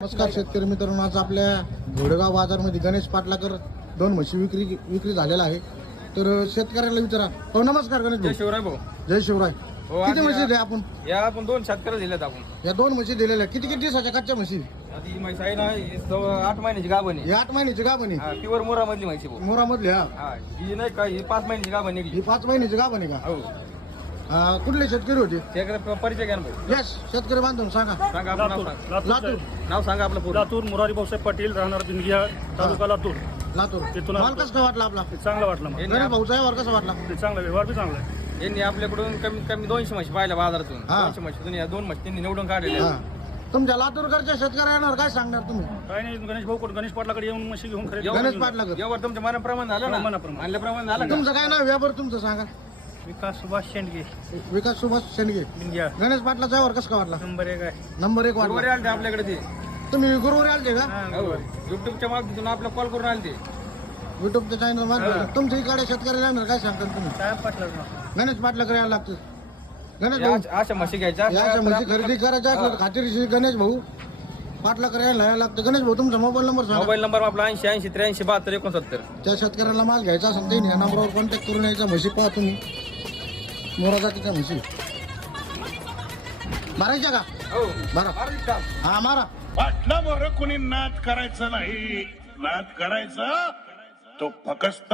नमस्कार शेतकरी मित्रांनो, आज आपल्या घोडेगाव बाजारमध्ये गणेश पाटलाकर दोन म्हशी विक्री झालेला आहे. तर शेतकऱ्याला विचारा. हो नमस्कार गणेश जय भाऊ. शिवराय भाऊ. जय शिवराय. हो, किती आज म्हशी या- द्या आपण? या आपण दोन शेतकरी दिलेत आपण. या दोन म्हशी दिलेल्या किती किती दिवसाच्या कच्च्या म्हशी? आता ही म्हैस आहे ना, ही 8 महिन्याची गाभण ही 8 महिन्याची गाभण आहे. आहे. प्युअर मोरा मधली म्हैस आहे भाऊ. मोरामधली. हा, हा, ही नाही का, ही 5 महिन्याची गाभण निघली. ही 5 महिन्याची गाभण आहे का? हो, कुठले शेतकरी होते? त्याकडे परिचय घ्या ना भाऊ. यस, शेतकरी बांधून सांगा. सांगा आपलं नाव सांगा. लातूर. नाव सांगा आपलं पूर्ण. लातूर मुरारी भाऊसाहेब पाटील, राहणार दिंडिया, तालुका लातूर. लातूर. तिथून माल कसं काय वाटला आपला? ते चांगला वाटला मला. यांनी गणेश आप- भाऊचा व्यवहार कसा वाटला? ते चांगला व्यवहार बी चांगला आहे. यांनी आपल्याकडून कमीत कमी 200 म्हशी पाहिल्या बाजारातून. हा. 200 म्हशीतून या 2 म्हशी त्यांनी निवडून काढलेल्या हा. आहेत. तुमच्या लातूरकरच्या शेतकऱ्यांवर काय सांगणार तुम्ही? काय नाही, गणेश पाटलाकडे येऊन म्हशी घेऊन खरेदी एवढं- गणेश पाटलाकर. एवढं तुमच्या मनाप्रमाणे झालं ना? मनाप्रमाणे. आणल्याप्रमाणे झालं का? तुमचं काय नाव? व्यापार तुमचं सांगा. विकास सुभाष शेंडगे, विकास सुभाष शेंडगे. दिंडिया, गणेश पाटलाचा व्यवहार कसा काय वाटला? नंबर 1 आहे. नंबर 1 गुरुवारी वाटला. आलते आपल्याकडे ते. तुम्ही गुरुवारी आलते का? हो, युट्यूबच्या माध्यमातून आपल्याला कॉल करून आलते. युट्यूबच्या चॅनल मार्फत. तुमच्या इकडे शेतकऱ्याला येणार काय सांगता तुम्ही? साहेब पाटलाचं गणेश पाटलाकडे यायला लागतं. गणेश भाऊ, अशा म्हशी घ्यायच्या. या अशा म्हशी खरेदी करायच्या असल्या तर खात्रीशीर गणेश भाऊ पाटलाकडे यायला लागतं. गणेश भाऊ, तुमचा मोबाईल नंबर सांगा. मोबाईल नंबर आपला 80 80 83 72 69. त्या शेतकऱ्याला माल घ्यायचा असेल तर या नंबरवर कॉन्टॅक्ट करून यायचा. म्हशी पहा तुम्ही, मोरा जातीच्या म्हशी. मारायच्या का? हो, मारा. हा, मारा. पाटला मोर कोणी नाद करायचं नाही. नाद करायचा तो फकस्त